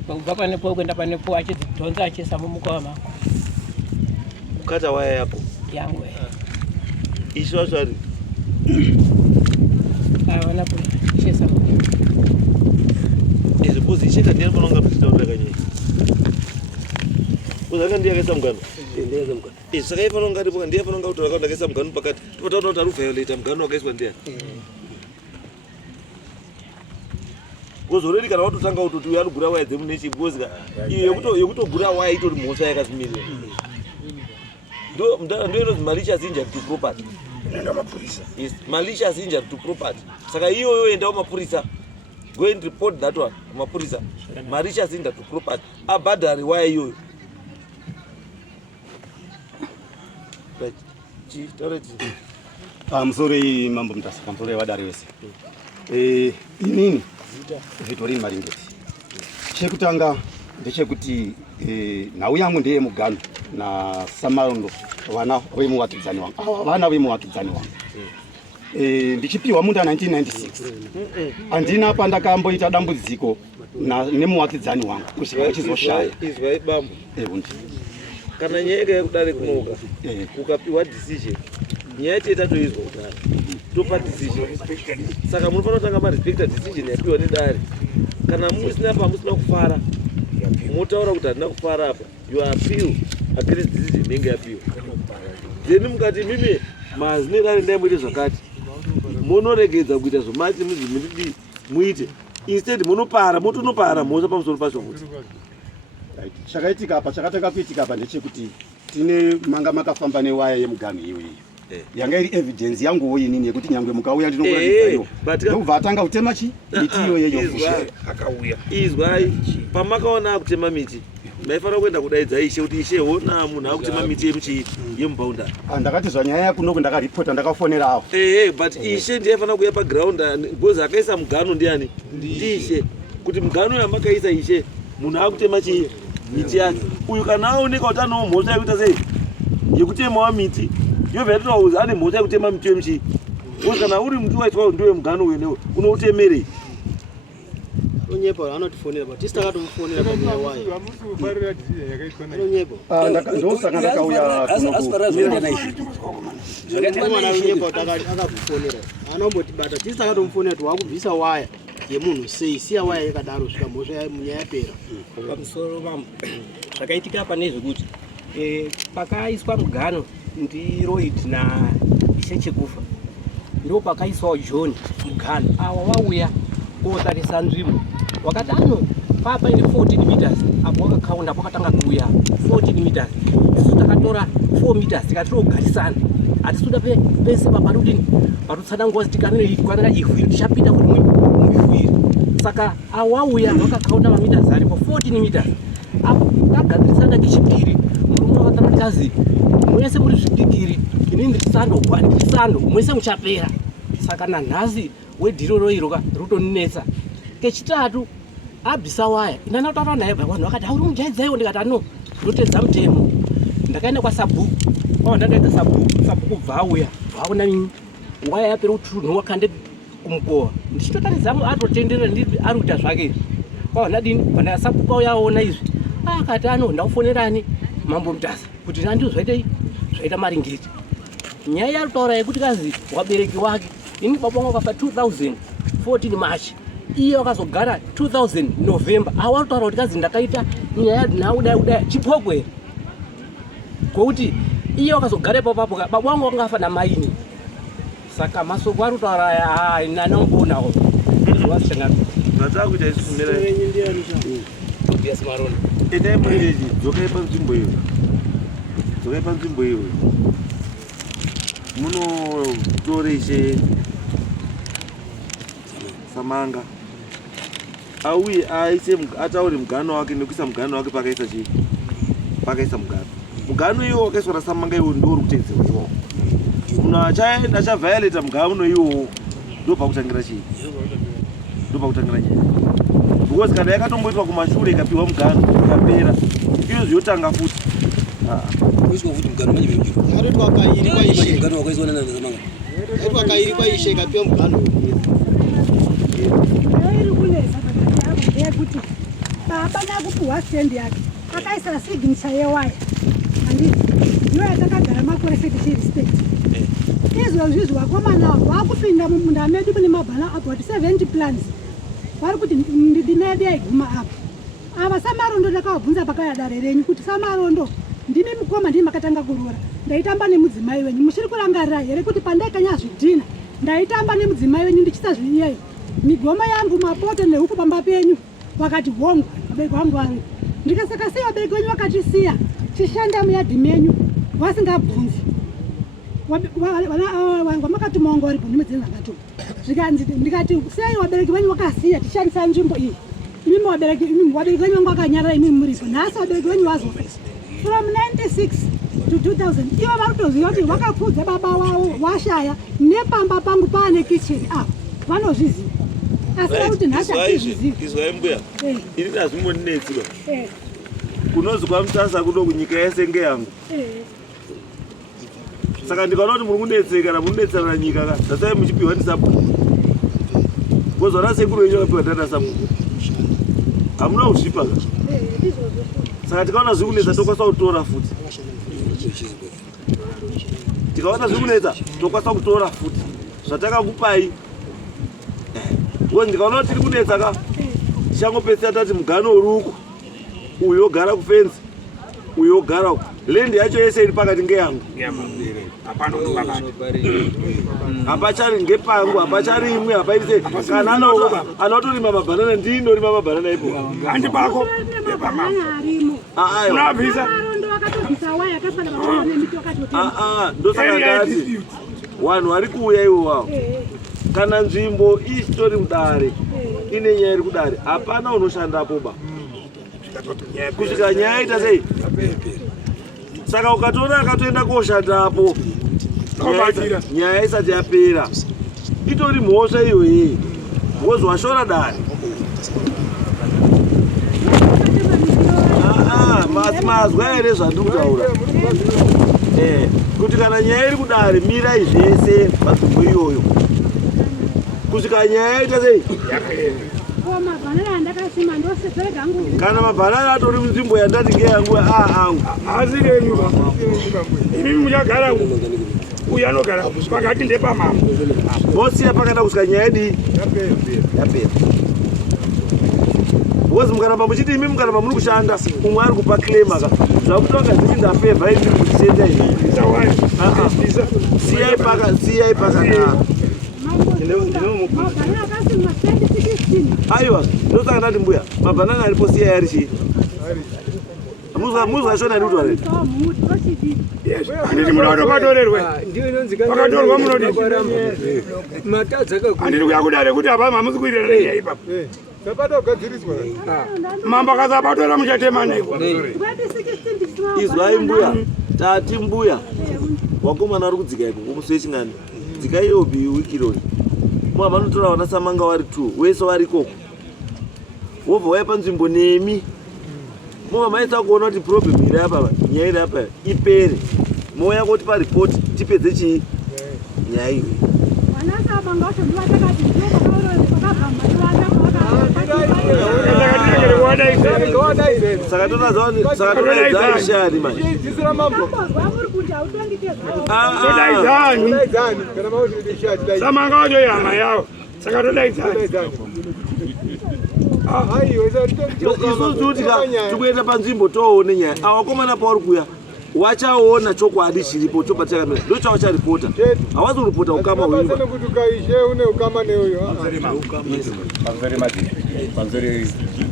Kubva panepo kuenda panepo achidhonza achiisa mumukoma. Kukata waya yako Yangu. Ishwa swari. Wana kucheza. Izibuzi isheka ndiye panonga kuchitaura kanye. Uzaka ndiye akaisa mgano. Ndiye akaisa mgano. Isaka ipanonga ndipo ndiye panonga kutora kaunda akaisa mgano pakati. Totaona kuti violate mgano akaiswa ndiye. Kuzoreri kana watotanga utoti uya anogura waya dzemune chibozika. Iyo yekutogura waya itori mhosva yakasimira. Ndo inonzi malicious injury to property. Nenda mapurisa. Yes, malicious injury to property. Saka iyoyo endawo mapurisa. Go and report that one. Mapurisa. Malicious injury to property. Abadari waya iyoyo. Right. Chitoreti. Msore mambo mtasa. Msore wadari wese. Inini? Vitori maringeti. Chekutanga ndechekuti nhau yangu ndiye mugano na samarondo vana vemuvakidzani wangu. Vana vemuvakidzani wangu. Ndichipiwa munda 1996. Andina pandakamboita dambudziko nemuvakidzani wangu kusvika vachizoshaya. Izwa ibambo. Undi. Kana nyika yekudare kunoka. Ukapiwa decision. Nyaya tatoizwa kudare. Topa decision. Saka munofanira kutanga marespecta decision yapiwa nedare. Kana musina kufara. Motaura kuti handina kufara apa. You appeal against decision inenge yapiwa. Then mukati mimi mazine dare ndaimboita zvakati. Munoregedza kuita zvomati muzvimiti muite. Instead munopara mhosva pamusoro pacho kuti. Chakaitika apa chakatanga kuitika apa ndechekuti tine manga makafamba newaya yemugano iyoyo. Yanga iri evidence yangu inini yekuti nyangwe mukauya ndinokuratidza iyo. Ndobva atanga kutema miti iyoyo akauya. Izwai pamakaona kutema miti. Maifanira kuenda kudaidza Ishe kuti Ishe ona munhu akutema miti yemubaunda. Ndakati zvanyaya yakuno ndakaripota ndakafonera avo. But Ishe ndiye afanira kuya paground because akaisa mugano ndiani? Ishe. Kuti mugano yamakaisa Ishe munhu akutema miti yake. Uyu kana aoneka kuti ane mhosva yekuita sei? Yekutemawo miti. Yobva yatoti ane mhosva yekutema miti yemuchii. Kana uri muti waitwa kuti ndiwe mugano wenewo unoutemerei? Onyepo anotifonera but tisakatomufonera pamoja waye. Onyepo. Ndosaka ndakauya onyepo akakufonera. Anombotibata tisakatomufonera kuti wakubvisa waya yemunhu sei siya waya yakadaro svika mhosva munyaya yapera. Pamusoro vambo. Zvakaitika apa nezvekuti pakaiswa mugano ndiRoyd na Ishe Chekufa. Ndo pakaiswa John mugano. Awa wauya kotarisa nzvimbo. Wakati papa ine 14 meters apo wakakaunda pakatanga kuuya 14 meters. Isu takatora 4 meters tikatogarisana. Atisuda pese paparudini parutsana ngozi tikanira ivhiri tichapinda kuti muivhiri. Saka awauya wakakaunda mameters ari po 14 meters. Apo tagadzirisana kechipiri murume wakatanga kazi mwese muri zvidikiri inini ndisando mwese muchapera. Saka nanhasi wedhiro iroka rutoninetsa. Kechitatu abvisa waya inana kutaura naye vanhu vakati auri mujaidzaiwo ndikati no ndotedza mutemo. Ndakaenda kwaSabhuku ndakaita Sabhuku bva auya vaona waya yapera utunhu wakande kumukowa ndichitotaridza atotenderera ndiri ari kuita zvake ndadini kana Sabhuku auya aona izvi akati ndakufonerani mambo mutasa kuti ndizvo zvaita maringeti. Nyaya yari kutaura yekuti kazi wabereki wake ini baba wangu akafa 2014 March. Iyo akazogara 2000 November. Awari kutaura kuti kazi ndakaita nyaya naudai chipokwe. Kwekuti iyo akazogara ipapo baba wangu akafa namaini. Saka masoko ari kutaura nanongonawo. Zvawasangana. Ndatakuita isumira ndiani Tobias Marono. ine mwereji dzokaipa nzvimbo iyo. Munotore Ishe Samanga auye ataure mugano wake nekuisa mugano wake pakaisa mugano iwo wakaiswa naSamanga iwo ndiwo uri kutedzerwa iwo. Munhu achaviolate mugano iwo ndopakutangira nyaya. Because kana yakatomboitwa kumashure ikapiwa mugano ikapera iyo zviyotanga futi. mugano manje mujuru. Ariko akairi kwa Ishe. Mugano wakaizona na Samanga. Ariko akairi kwa Ishe kapiwa mugano. Baba nakupuwa stand yake. Akaisa signature yewaya. Anditi. Ndiyo yatakagara makore 36 state. Izvo wakomana wakupinda mumunda medu kune mabhala about 70 plans. Vari kuti ndinede yaiguma apa. Ava samarondo ndakavabvunza pakayadare renyu kuti samarondo ndimi mukoma ndimi makatanga kurora. Ndaitamba nemudzimai wenyu. Muchiri kurangarira here kuti pandaikanya zvidhina ndaitamba nemudzimai wenyu ndichita zvinyeyo. Migoma yangu mapoto nehuku pamba penyu wakati hongu abereki wangu wangu. Ndikasaka sei abereki wenyu wakatisiya chishanda muyadhi menyu vasingabvunzi. Wamakatuma wanga waripo ndimedzeni vakatuma. Zvikanzi ndikati sei wabereki wenyu wakasiya tishandisa nzvimbo iyi. Imimi wabereki wenyu wangu wakanyarara imimi muripo. Nhasi wabereki wenyu wazofa. From 96 to 2000 ivo varutoziva kuti vakapfudza baba wavo washaya nepamba pangu paane kitchen apa vanozviziva asi varuti nhasi hatizvizivi. Izwai mbuya ini hazvimbondinetsiro kunonzi kwaMutasa kudo kunyika yese ngeyangu saka ndikaona kuti muri kundetseka kana muri kundetserana nyika ka zasai muchipiwa ndisapo kozwana sekuru wenyu akapiwa tata sapo hamuna kuzvipa ka saka tikaona zviri kunetsa tokwanisa kutora futi tikaona zviri kunetsa tokwanisa kutora futi zvatakakupai ndikaona kuti tiri kunetsa ka tichangopedzisa tati mugano uruku uyo ogara kufenzi uyo ogara lendi yacho yese iri pakati ngeyangu hapachari ngepangu hapachari imwe hapaitise kana anotorima mabhanana ndinorima mabhanana ipo handi pako ndosaka ndati vanhu vari kuuya ivo wavo kana nzvimbo isitori mudare ine nyaya iri kudare hapana unoshandapo ba kusvika nyaya ita sei saka ukatoona akatoenda koshandapo nyaya isati yapera itori mhosva iyoyi wozwashora dare mazwa here zvandiri kutaura kuti kana nyaya iri kudare mirai zvese panzvimbo iyoyo kusvika nyaya ita sei kana mabhanana atori munzvimbo yandati ngeyangu aangu asi renyu imimi muchagara uyu anogara pakati ndepamambo mosiya pakada kusvika nyaya dii yapera because mukaramba muchiti imimi mukaramba muri kushanda umwe ari kupa claim aka zvakutonga zvichindafevha ini kutisenda ini siyai pakadaro aiwa ndosaka ndati mbuya mabhanana aripo siyai ari chii muzvashona ndi kuti wareti handiti muda kutopatorerwe pakatorwa munoti handiti kuya kudare kuti apa mamusi kuitira nenyaya ipapo mambo akasapatora muchatemanekwa izwai mbuya tati mbuya wakomana ari kudzika iko kumusi wechingani dzika iyobi wiki irori mwa vanotora vana samanga vari 2 wese vari ikoko wobva waya panzvimbo nemi mova maisa kuona kuti problem iri apa nyaya iri apa ipere moya kuti paripoti tipedze chii nyaya iyi saka todaizani manje samanga wacho yama yavo saka todaizani isusu tikuenda panzvimbo toone nyaya avakomana pauri kuya wachaona chokwadi chiripo chopachakamira ndo chawacharipota hawazi kuripota ukama hwimba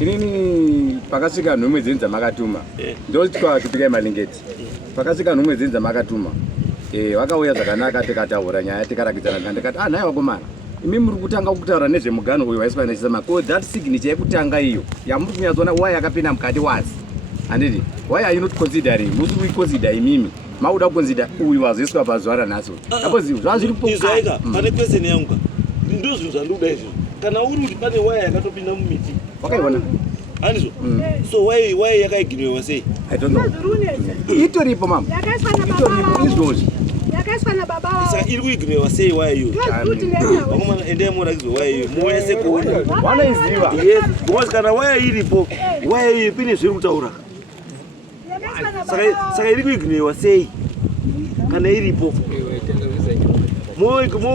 inini pakasvika nhumwe dzenyu dzamakatuma ndosvika tupikai malingeti pakasvika nhumwe dzenyu dzamakatuma vakauya zvakanaka tikataura nyaya tikarakidzana ndikati nhai vakomana imi muri kutanga kutaura nezvemugano uyu waiswa nechisama ko that signature yekutanga iyo yamuri kunyatsoona why yakapinda mukati wazi handiti why are you not considering muri kuiconsider imimi makuda kuconsider uyu wazoiswa pazuva ranhasi apo zvava zviripo izvaika pane question yangu ndo zvinhu zvandikuda izvo kana uri kuti pane waya yakatopinda mumiti wakaiona handizvo so why yakaiginwewa sei I don't know itoripo mama itoripo izvozvi yakaiswa nababa wavo. Saka iri kuigwinywa sei waya iyo? Ngezvekuti nekunawo. Vakomana endai muratidze waya iyo. Muonese kuona. Vanoiziva. Yes, because kana waya iripo, waya iyo ine zviri kutaura. Yakaiswa nababa wavo. Saka iri kuigwinywa sei? Kana iripo.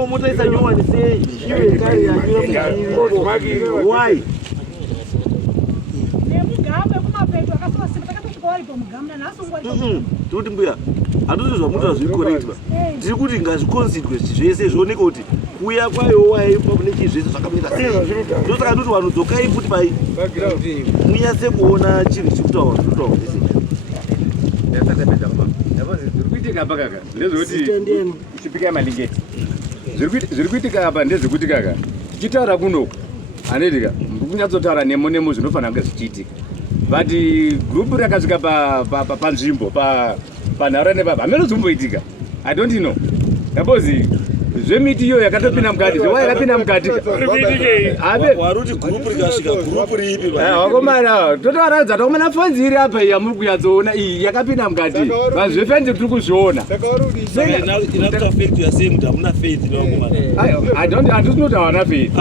Motaisa nyowani sei? Iwe kari yanyira muchiri. Why? Nemugamu ekumapeto akasoma takatosvika waripo mugamu nanhasi ungwa. Tikuti mbuya, handiti zvamuta zviri correct ba. Tiri kuti ngazvikonsidwe zvese zvioneke kuti kuuya kwayo waya ipapo nechii zvese zvakamira sei. Ndosaka ndoti vanhu dzokai futi pai munyase kuona chinhu chiri kutaurwa zvese. Zviri kuitika apa kaka ndezvekuti chipika malingeti. Zviri kuitika apa ndezvekuti kaka tichitaura kuno anoitika kunyatsotaura nemo zvinofanira kunge zvichiitika. But group rakasvika panzvimbo panharaunda nepapa hamene zomboitika. I don't know. Suppose zvemiti iyo yakatopinda mukati, zvewaya yakapinda mukati. Waruti group rikasvika group ripi ba? Wakomana totovaradza takomana fenzi iri apa iya muri kunyatsoona iyi yakapinda mukati. Zvefenzi tiri kuzviona. Inokuta faith you are saying kuti hamuna faith newakomana. Handisi kuti havana faith.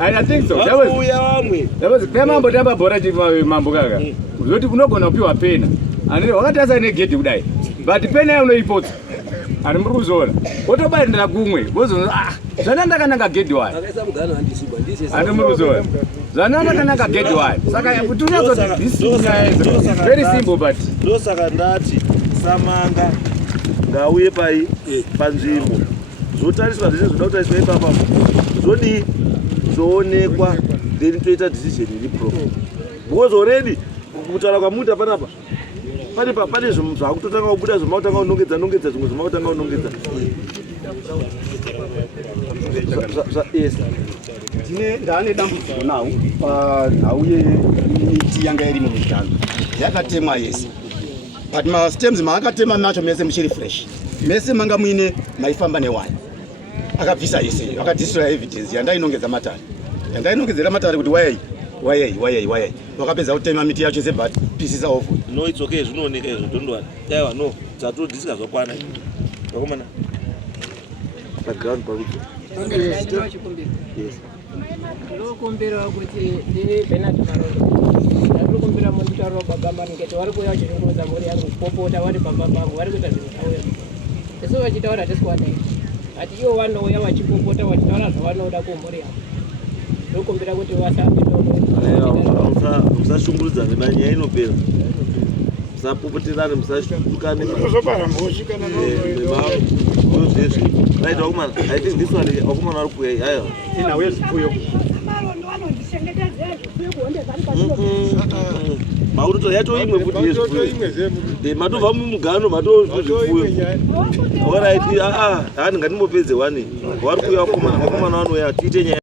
I think so. Vakuuya vamwe. Mambo tamba bhora mambo kaka. Zvoti unogona kupiwa pena. Wakatarisa negedhi kudai. But pena yayo unoipotsa. Ani muri kuzoona. Wotobarindira kumwe. Wozonzi zvana ndakananga gedhi wayo. Ani muri kuzoona. Zvana ndakananga gedhi wayo. Saka kuti unyatsoti this is very simple but ndosaka ndati samanga ngauye panzvimbo. Zvotariswa zvese zvoda kutariswa ipapa. Zvodi zvoonekwa then toita decision iri proper. Because already kutaura kwamuita panapa pane zvinhu zvakutotanga kubuda zvamakutanga kunongedza zvimwe zvamakutanga kunongedza. Yes. Ndane dambudziko nawo panhau yemiti yanga iri mumiganga yakatemwa yese, but mastems maakatema macho mese muchiri fresh, mese manga muine maifamba newaya akabvisa yese, akadhisira evidence yandainongedza matare kuti wayai wakapedza kutema miti yacho but pieces of no, it's okay, zvinooneka izvo, don't worry. Aiwa no, dzatodhiska zvakwana vakomana background pakuti ndokumbira kuti ndini Bernard Marondo ndiri kumbira munditauro baba maringeti vari kuuya vachirongedza mhuri yangu kupopota vari baba vangu vari kuita zvinhu zvavo isu vachitaura tisikuwanai ati ivo vanouya vachipopota vachitaura zvavanoda kumhuri yangu ndokumbira kuti musashungurudza nemanyaya inopera, musapopoterane, musashukane right. Wakomana, I think this one wakomana vari kuuya aiwa inauye zvipfuyo mauto yacho imwe futi yezvipfuyo matobva mumugano matozvipfuyo. Alright, hani ngandimupedze wani vari kuuya wakomana vanouya tiite nyaya